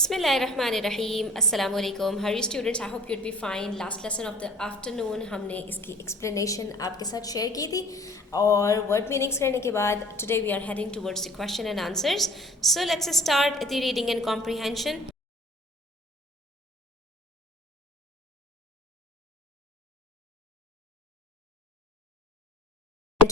बिस्मिल्लाहिर्रहमानिर्रहीम अस्सलाम वालेकुम हरी students, I hope you'd be fine. Last lesson of the afternoon हमने इसकी एक्सप्लेनेशन आपके साथ शेयर की थी और वर्ड मीनिंग्स करने के बाद today we are heading towards the question and answers. So let's start the reading and comprehension.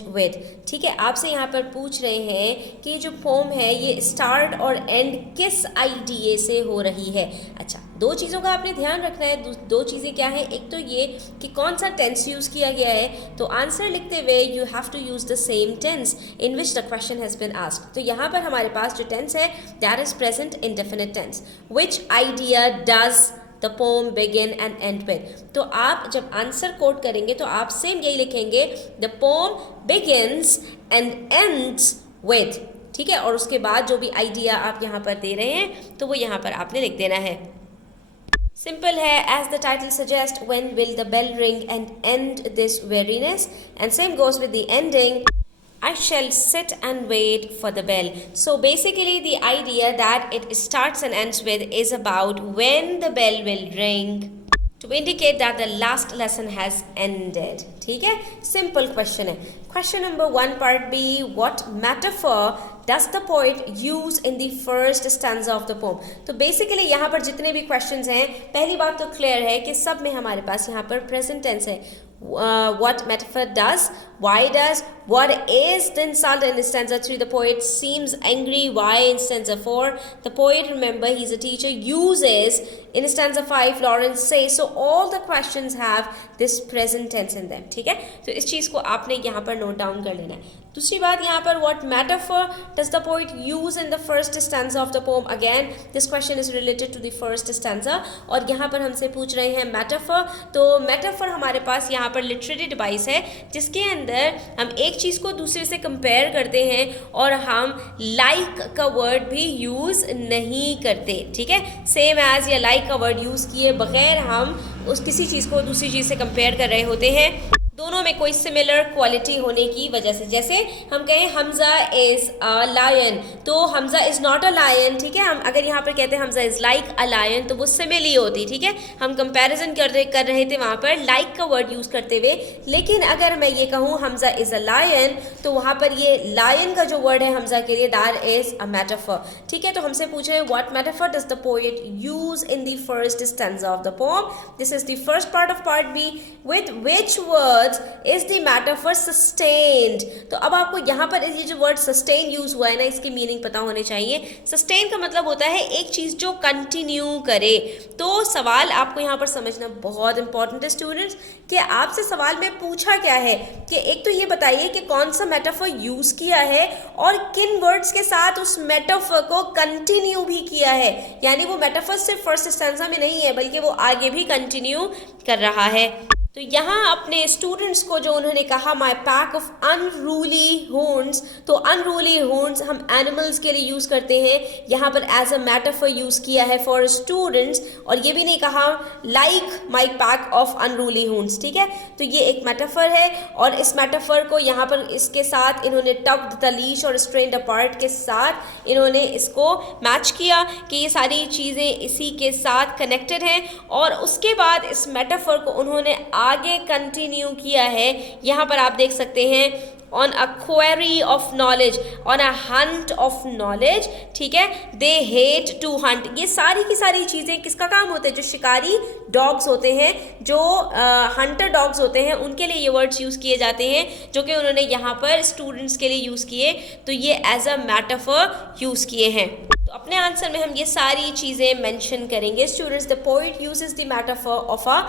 With, ठीक है, आपसे यहाँ पर पूछ रहे हैं कि जो पोम है ये स्टार्ट और एंड किस आइडिया से हो रही है। अच्छा, दो चीज़ों का आपने ध्यान रखना है। दो चीज़ें क्या है, एक तो ये कि कौन सा टेंस यूज़ किया गया है। तो आंसर लिखते हुए you have to use the same tense in which the question has been asked. तो यहाँ पर हमारे पास जो टेंस है that is present indefinite tense. Which idea does the poem begin and end with. तो आप जब आंसर कोट करेंगे तो आप सेम यही लिखेंगे, the pome begins and ends with, ठीक है। और उसके बाद जो भी आइडिया आप यहाँ पर दे रहे हैं तो वो यहाँ पर आपने लिख देना है। सिंपल है, as the title suggest, when will the bell ring and end this weariness, and same goes with the ending, I shall sit and wait for the bell. So basically the idea that it starts and ends with is about when the bell will ring to indicate that the last lesson has ended. ठीक है, simple question है। Question number 1 part B, what metaphor does the poet use in the first stanza of the poem? तो basically यहाँ पर जितने भी questions हैं, पहली बात तो clear है कि सब में हमारे पास यहाँ पर present tense है। What metaphor does, why does, what is the insult in stanza 3, the poet seems angry, why in stanza 4, the poet, remember he's a teacher, uses in stanza 5, Lawrence says। so all the questions have this present tense in them, ठीक है। तो इस चीज़ को आपने यहाँ पर note down कर लेना है। दूसरी बात यहाँ पर, what metaphor does the poet use in the first stanza of the poem? Again this question is related to the first stanza और यहाँ पर हमसे पूछ रहे हैं metaphor। तो metaphor हमारे पास यहाँ पर लिटरेरी डिवाइस है जिसके अंदर हम एक चीज़ को दूसरे से कंपेयर करते हैं और हम लाइक का वर्ड भी यूज़ नहीं करते, ठीक है। सेम एज या लाइक का वर्ड यूज़ किए बगैर हम उस किसी चीज़ को दूसरी चीज़ से कंपेयर कर रहे होते हैं, दोनों में कोई सिमिलर क्वालिटी होने की वजह से। जैसे हम कहें हमजा इज़ अ लायन, तो Hamza is not a lion, ठीक है। हम अगर यहाँ पर कहते हैं Hamza is like a lion तो वो सिमिली होती, ठीक है। हम कंपैरिजन कर रहे थे वहाँ पर लाइक का वर्ड यूज़ करते हुए। लेकिन अगर मैं ये कहूँ हमजा इज़ अ लायन तो वहाँ पर ये लायन का जो वर्ड है हमजा के लिए दैट इज़ अ मेटाफर, ठीक है। तो हमसे पूछ रहे हैं what metaphor does the poet use in the first stanza of the poem. This is the first part of part B, with which word is the metaphor sustained। तो अब आपको यहाँ पर ये जो वर्ड सस्टेन यूज हुआ है ना, इसकी मीनिंग पता होने चाहिए। सस्टेन का मतलब होता है एक चीज जो कंटिन्यू करे। तो सवाल आपको यहाँ पर समझना बहुत इंपॉर्टेंट है स्टूडेंट्स, कि आपसे सवाल में पूछा क्या है कि एक तो ये बताइए कि कौन सा मेटाफर यूज किया है और किन वर्ड्स के साथ उस मेटाफर को कंटिन्यू भी किया है। यानी वो मेटाफर सिर्फ फर्स्ट स्टैंजा में नहीं है बल्कि वो आगे भी कंटिन्यू कर रहा है। तो यहाँ अपने स्टूडेंट्स को जो उन्होंने कहा माई पैक ऑफ अनरूली हॉर्न्स, तो अनरूली हॉर्न्स हम एनिमल्स के लिए यूज़ करते हैं, यहाँ पर एज अ मेटाफर यूज़ किया है फॉर स्टूडेंट्स। और ये भी नहीं कहा like my pack of unruly horns, ठीक है। तो ये एक मेटाफर है और इस मेटाफर को यहाँ पर इसके साथ इन्होंने टक्ड द लीश और स्ट्रेन्ड अपार्ट के साथ इन्होंने इसको मैच किया कि ये सारी चीज़ें इसी के साथ कनेक्टेड हैं। और उसके बाद इस मेटाफर को उन्होंने आगे कंटिन्यू किया है। यहाँ पर आप देख सकते हैं on a quarry of knowledge, on a Hunt of knowledge, ठीक है। दे हेट टू हंट, ये सारी की सारी चीज़ें किसका काम होते हैं? जो शिकारी डॉग्स होते हैं, जो हंटर डॉग्स होते हैं, उनके लिए ये वर्ड्स यूज़ किए जाते हैं जो कि उन्होंने यहाँ पर स्टूडेंट्स के लिए यूज़ किए। तो ये एज अ मेटाफर यूज़ किए हैं। तो अपने आंसर में हम ये सारी चीज़ें मेंशन करेंगे। Students, the poet uses the metaphor of a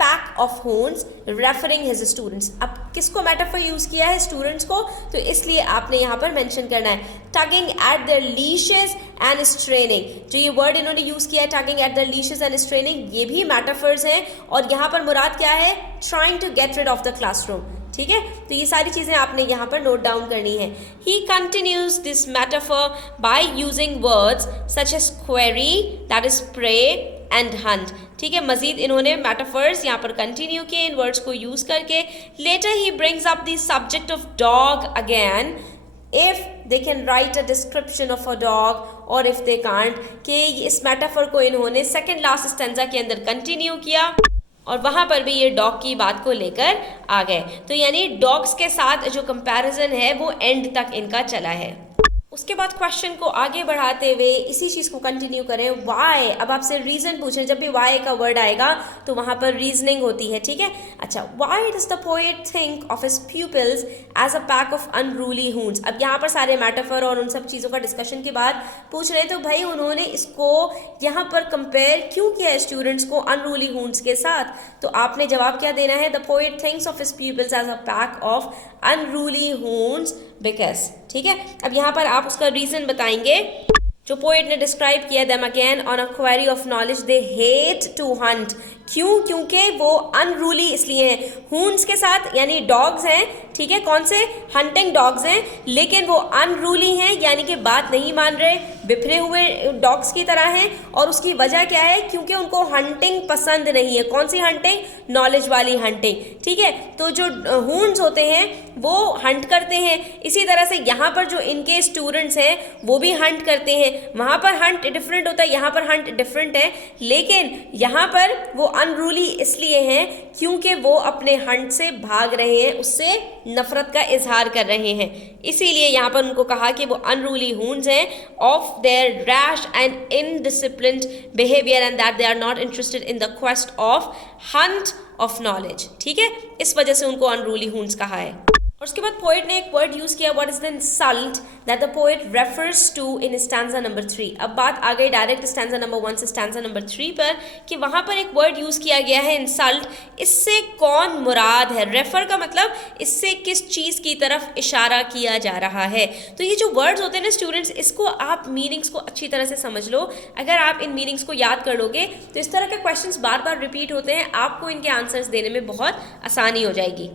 pack of horns referring his students. अब किसको मेटाफर यूज़ किया है? स्टूडेंट्स को, तो इसलिए आपने यहाँ पर मेंशन करना है tugging eight there लीशेस and straining. जो ये वर्ड इन्होंने यूज़ किया है tugging eight there लीशेस and straining, ये भी मेटाफर्स हैं। और यहाँ पर मुराद क्या है? Trying to get rid of the classroom, ठीक है। तो ये सारी चीज़ें आपने यहाँ पर नोट डाउन करनी है। He continues this metaphor by using words such as quarry, that is prey and hunt, ठीक है। मजीद इन्होंने मेटाफर्स यहाँ पर कंटिन्यू किए इन वर्ड्स को यूज़ करके। Later he brings up the subject of dog again, if they can write a description of a dog और इफ दे कांट, कि इस मेटाफर को इन्होंने सेकंड लास्ट स्टेंजा के अंदर कंटिन्यू किया और वहाँ पर भी ये डॉग की बात को लेकर आ गए। तो यानी डॉग्स के साथ जो कंपैरिजन है वो एंड तक इनका चला है। उसके बाद क्वेश्चन को आगे बढ़ाते हुए इसी चीज़ को कंटिन्यू करें, वाई। अब आपसे रीज़न पूछें, जब भी वाई का वर्ड आएगा तो वहाँ पर रीजनिंग होती है, ठीक है। अच्छा, why does the poet think of his pupils as a pack of unruly Huns. अब यहाँ पर सारे मेटाफर और उन सब चीज़ों का डिस्कशन के बाद पूछ रहे हैं, तो भाई उन्होंने इसको यहाँ पर कंपेयर क्यों किया है स्टूडेंट्स को अनरूली हून्स के साथ। तो आपने जवाब क्या देना है, the poet thinks of his pupils as a pack of unruly Huns because, ठीक है। अब यहाँ पर आप उसका रीजन बताएंगे। जो पोएट ने डिस्क्राइब किया, them again on a quarry of knowledge they hate to hunt. क्यों? क्योंकि वो अनरूली इसलिए हैं, हून्स के साथ यानी डॉग्स हैं, ठीक है, कौन से, हंटिंग डॉग्स हैं, लेकिन वो अनरूली हैं यानी कि बात नहीं मान रहे, बिखरे हुए डॉग्स की तरह हैं। और उसकी वजह क्या है, क्योंकि उनको हंटिंग पसंद नहीं है। कौन सी हंटिंग? नॉलेज वाली हंटिंग, ठीक है। तो जो हून्स होते हैं वो हंट करते हैं। इसी तरह से यहाँ पर जो इनके स्टूडेंट्स हैं वो भी हंट करते हैं। वहाँ पर हंट डिफरेंट होता है, यहाँ पर हंट डिफरेंट है, लेकिन यहाँ पर वो अनरूली इसलिए हैं क्योंकि वो अपने हंट से भाग रहे हैं, उससे नफरत का इजहार कर रहे हैं। इसीलिए यहाँ पर उनको कहा कि वो अनरूली हून्स हैं of their rash and undisciplined behaviour and that they are not interested in the quest of hunt of knowledge, ठीक है। इस वजह से उनको अनरूली हून्स कहा है। और उसके बाद पोएट ने एक वर्ड यूज किया, what is the insult that the poet refers to in stanza number 3। अब बात आ गई डायरेक्ट स्टैंजा नंबर 1 से स्टैंजा नंबर 3 पर, कि वहां पर एक वर्ड यूज किया गया है इंसल्ट। इससे कौन मुराद है? रेफर का मतलब इससे किस चीज की तरफ इशारा किया जा रहा है। तो ये जो वर्ड्स होते हैं ना स्टूडेंट्स, इसको आप मीनिंग्स को अच्छी तरह से समझ लो। अगर आप इन मीनिंग्स को याद कर लोगे तो इस तरह के क्वेश्चंस बार बार रिपीट होते हैं, आपको इनके आंसर्स देने में बहुत आसानी हो जाएगी।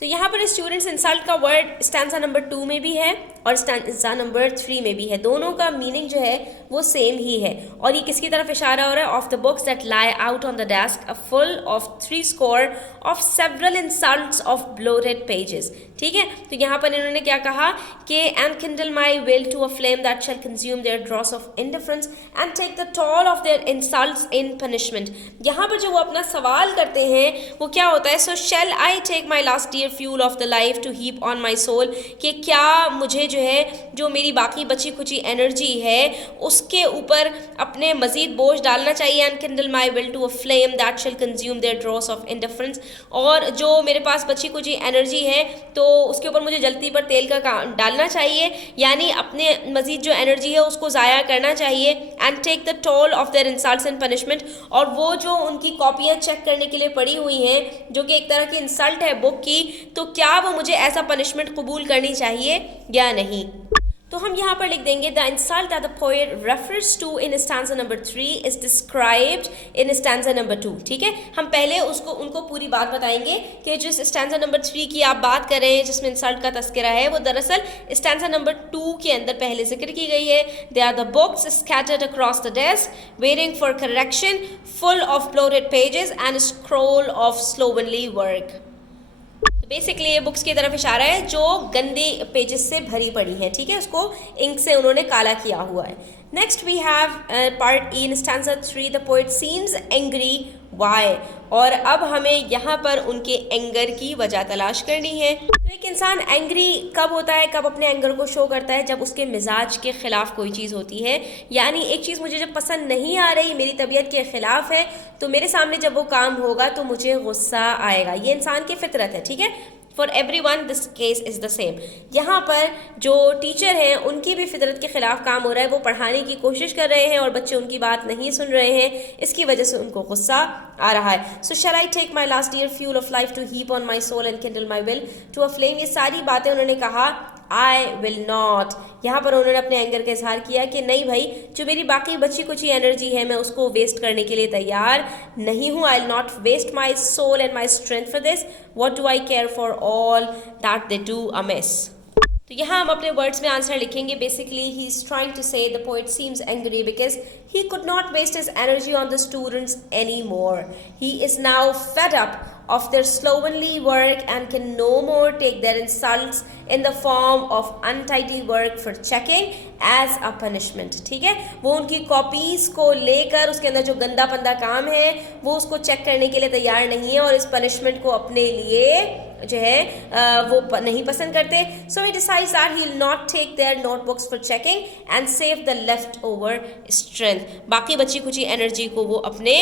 तो यहाँ पर स्टूडेंट्स इंसल्ट का वर्ड स्टैंजा नंबर 2 में भी है और स्टैंजा नंबर 3 में भी है। दोनों का मीनिंग जो है वो सेम ही है। और ये किसकी तरफ इशारा हो रहा है? Of the books that lie out on the desk a full of 3 score of several insults of bloated pages, ठीक है। तो यहाँ पर इन्होंने क्या कहा कि and kindle my will to a flame that shall consume their dross of indifference and take the toll of their insults in punishment. यहाँ पर जो वो अपना सवाल करते हैं वो क्या होता है, so shall I take my last dear fuel of the life to heap on my soul, कि क्या मुझे जो है जो मेरी बाकी बची खुची एनर्जी है उसके ऊपर अपने मजीद बोझ डालना चाहिए। And kindle my will to a flame that shall consume their dross of indifference, और जो मेरे पास बची खुची एनर्जी है तो उसके ऊपर मुझे जल्दी पर तेल का डालना चाहिए, यानी अपने मजीद जो एनर्जी है उसको ज़ाया करना चाहिए। And take the toll of their insults and punishment, और वो जो उनकी कॉपियाँ चेक करने के लिए पड़ी हुई हैं जो कि एक तरह की इंसल्ट है बुक की, तो क्या वो मुझे ऐसा पनिशमेंट कबूल करनी चाहिए या नहीं। तो हम यहाँ पर लिख देंगे the insult that the poet refers to in stanza number 3 is described in stanza number 2, ठीक है। हम पहले उनको पूरी बात बताएंगे कि जिस स्टैंजा नंबर 3 की आप बात कर रहे हैं जिसमें इंसल्ट का तस्करा है वो दरअसल स्टैंजा नंबर 2 के अंदर पहले जिक्र की गई है। They are the books scattered across the desk waiting for correction full of bloated pages and scroll of slovenly work. Basically ये बुक्स की तरफ इशारा है जो गंदे पेजेस से भरी पड़ी हैं, ठीक है, उसको इंक से उन्होंने काला किया हुआ है। Next we have part E in stanza 3 the poet seems angry why, और अब हमें यहाँ पर उनके एंगर की वजह तलाश करनी है। तो एक इंसान एंग्री कब होता है, कब अपने एंगर को शो करता है? जब उसके मिजाज के खिलाफ कोई चीज़ होती है, यानी एक चीज़ मुझे जब पसंद नहीं आ रही, मेरी तबीयत के खिलाफ है, तो मेरे सामने जब वो काम होगा तो मुझे गुस्सा आएगा। ये इंसान की फितरत है, ठीक है। For every one this case is the same. यहाँ पर जो टीचर हैं उनकी भी फितरत के खिलाफ काम हो रहा है, वो पढ़ाने की कोशिश कर रहे हैं और बच्चे उनकी बात नहीं सुन रहे हैं, इसकी वजह से उनको गुस्सा आ रहा है। So shall I take my last year fuel of life to heap on my soul and kindle my will to a flame. ये सारी बातें उन्होंने कहा आई विल नॉट। यहाँ पर उन्होंने अपने एंगर का इजहार किया कि नहीं भाई, जो मेरी बाकी बची कुछ एनर्जी है मैं उसको वेस्ट करने के लिए तैयार नहीं हूँ। I will not waste my soul and my strength for this, what do I care for all that they do amiss. तो यहाँ हम अपने वर्ड्स में आंसर लिखेंगे. Basically he is trying to say the poet seems angry because he could not waste his energy on the students anymore. He is now fed up of their slovenly work and can no more take their insults in the form of untidy work for checking as a punishment. ठीक है, वो उनकी copies को लेकर उसके अंदर जो गंदा पंदा काम है वो उसको चेक करने के लिए तैयार नहीं है और इस पनिशमेंट को अपने लिए जो है वो नहीं पसंद करते. So he decides that he will not take their notebooks for checking and save the left over strength. बाकी बची कुची एनर्जी को वो अपने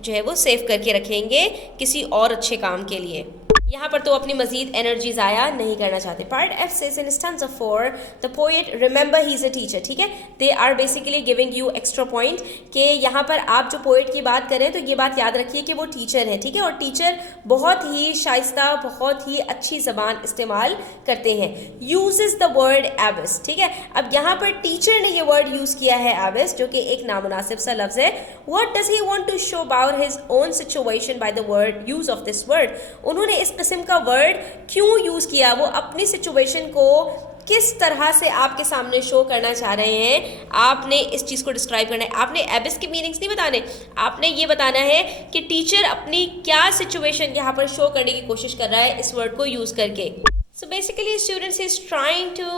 जो है वो सेव करके रखेंगे किसी और अच्छे काम के लिए. यहाँ पर तो अपनी मजीद एनर्जी ज़ाया नहीं करना चाहते. Part F says in stanza 4 the poet remember he is a teacher. ठीक है, they are basically giving you extra point कि यहाँ पर आप जो पोएट की बात करें तो ये बात याद रखिए कि वो टीचर है. ठीक है, और टीचर बहुत ही शाइस्ता बहुत ही अच्छी ज़बान इस्तेमाल करते हैं. Uses the word एबिस. ठीक है, अब यहाँ पर टीचर ने ये वर्ड यूज़ किया है एबिस जो कि एक नामुनासिब सा लफ्ज़ है. What does he want to show about his own situation by the word use of this word. उन्होंने इस किस्म का वर्ड क्यों यूज किया, वो अपनी सिचुएशन को किस तरह से आपके सामने शो करना चाह रहे हैं, आपने इस चीज़ को डिस्क्राइब करना है. आपने एबिस के मीनिंग्स नहीं बताने, आपने ये बताना है कि टीचर अपनी क्या सिचुएशन यहाँ पर शो करने की कोशिश कर रहा है इस वर्ड को यूज़ करके. So basically students is trying to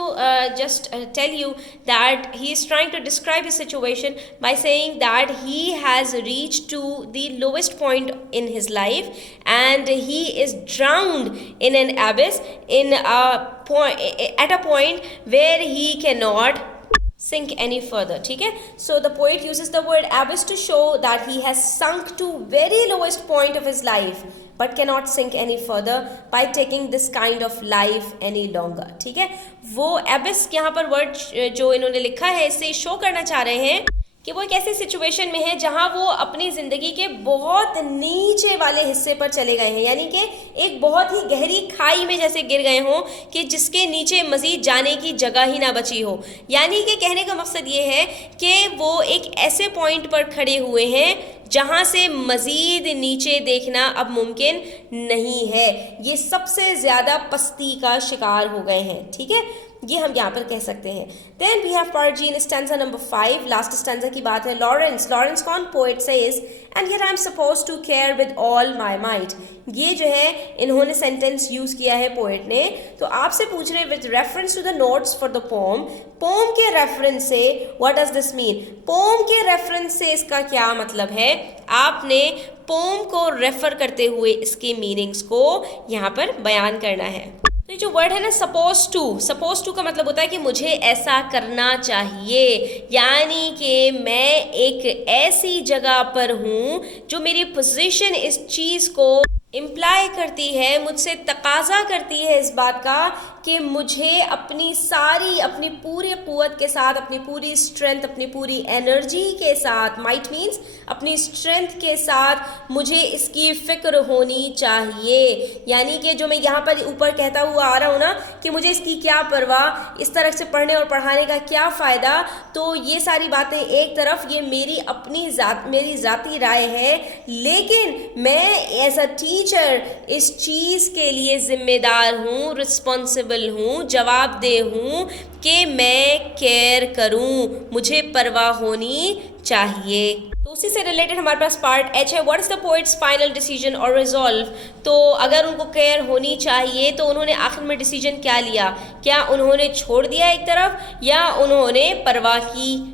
just tell you that he is trying to describe his situation by saying that he has reached to the lowest point in his life and he is drowned in an abyss in a point at a point where he cannot sink any further. ठीक है, so the poet uses the word abyss to show that he has sunk to very lowest point of his life but cannot sink any further by taking this kind of life any longer. ठीक है, वो abyss यहाँ पर word जो इन्होंने लिखा है इससे शो करना चाह रहे हैं कि वो एक ऐसी सिचुएशन में है जहां वो अपनी ज़िंदगी के बहुत नीचे वाले हिस्से पर चले गए हैं, यानी कि एक बहुत ही गहरी खाई में जैसे गिर गए हों कि जिसके नीचे मज़ीद जाने की जगह ही ना बची हो. यानी कि कहने का मकसद ये है कि वो एक ऐसे पॉइंट पर खड़े हुए हैं जहां से मज़ीद नीचे देखना अब मुमकिन नहीं है. ये सबसे ज़्यादा पस्ती का शिकार हो गए हैं. ठीक है, ये हम यहाँ पर कह सकते हैं. Then we have part G in stanza number 5. Last stanza की बात है. लॉरेंस लॉरेंस कौन, poet says and here I am suppose to care with all my might. ये जो है इन्होंने सेंटेंस यूज किया है पोएट ने. तो आपसे पूछ रहे हैं with reference to the notes for the poem. Poem के रेफरेंस से what does this mean, poem के रेफरेंस से इसका क्या मतलब है. आपने पोम को रेफर करते हुए इसके मीनिंग्स को यहाँ पर बयान करना है. तो ये जो वर्ड है ना सपोज टू का मतलब होता है कि मुझे ऐसा करना चाहिए, यानी कि मैं एक ऐसी जगह पर हूँ जो मेरी पोजीशन इस चीज़ को इम्प्लाई करती है, मुझसे तकाजा करती है इस बात का कि मुझे अपनी पूरी क़ुव्वत के साथ, अपनी पूरी स्ट्रेंथ, अपनी पूरी एनर्जी के साथ, माइट मीन्स अपनी स्ट्रेंथ के साथ मुझे इसकी फ़िक्र होनी चाहिए. यानी कि जो मैं यहाँ पर ऊपर कहता हुआ आ रहा हूँ ना कि मुझे इसकी क्या परवाह, इस तरह से पढ़ने और पढ़ाने का क्या फ़ायदा, तो ये सारी बातें एक तरफ, ये मेरी ज़ाती राय है, लेकिन मैं एज अ टीचर इस चीज़ के लिए ज़िम्मेदार हूँ, रिस्पॉन्सिबल हूँ, जवाबदेह हूँ कि मैं केयर करूँ, मुझे परवाह होनी चाहिए. तो उसी से रिलेटेड हमारे पास पार्ट एच है. What is the poets final decision और रिजॉल्व. तो अगर उनको केयर होनी चाहिए तो उन्होंने आखिर में डिसीजन क्या लिया, क्या उन्होंने छोड़ दिया एक तरफ या उन्होंने परवाह की.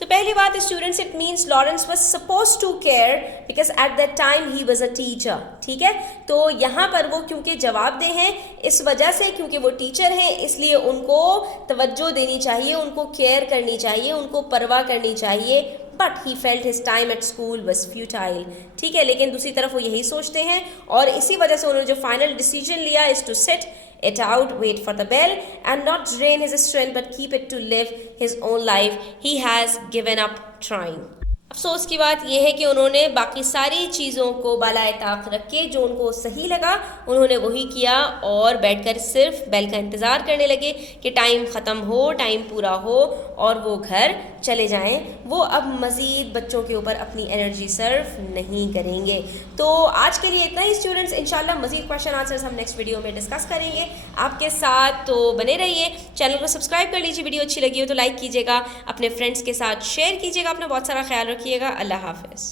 तो पहली बात students, it means Lawrence was suppose to care because at that time he was a teacher. ठीक है, तो यहाँ पर वो क्योंकि जवाबदेह हैं, इस वजह से क्योंकि वो टीचर हैं इसलिए उनको तवज्जो देनी चाहिए, उनको केयर करनी चाहिए, उनको परवाह करनी चाहिए. But he felt his time at school was futile. ठीक है, लेकिन दूसरी तरफ वो यही सोचते हैं और इसी वजह से उन्होंने जो फाइनल डिसीजन लिया is to sit it out, wait for the bell and not drain his strength but keep it to live his own life. He has given up trying. अफसोस की बात यह है कि उन्होंने बाकी सारी चीज़ों को बालाए ताक रख के जो उनको सही लगा उन्होंने वही किया और बैठकर सिर्फ बेल का इंतज़ार करने लगे कि टाइम ख़त्म हो, टाइम पूरा हो और वो घर चले जाएं। वो अब मज़ीद बच्चों के ऊपर अपनी एनर्जी सर्व नहीं करेंगे। तो आज के लिए इतना ही स्टूडेंट्स, इंशाल्लाह मज़ीद क्वेश्चन आंसर्स हम नेक्स्ट वीडियो में डिस्कस करेंगे आपके साथ। तो बने रहिए, चैनल को सब्सक्राइब कर लीजिए, वीडियो अच्छी लगी हो तो लाइक कीजिएगा, अपने फ्रेंड्स के साथ शेयर कीजिएगा, अपना बहुत सारा ख्याल रखिएगा। अल्लाह हाफ़िज़।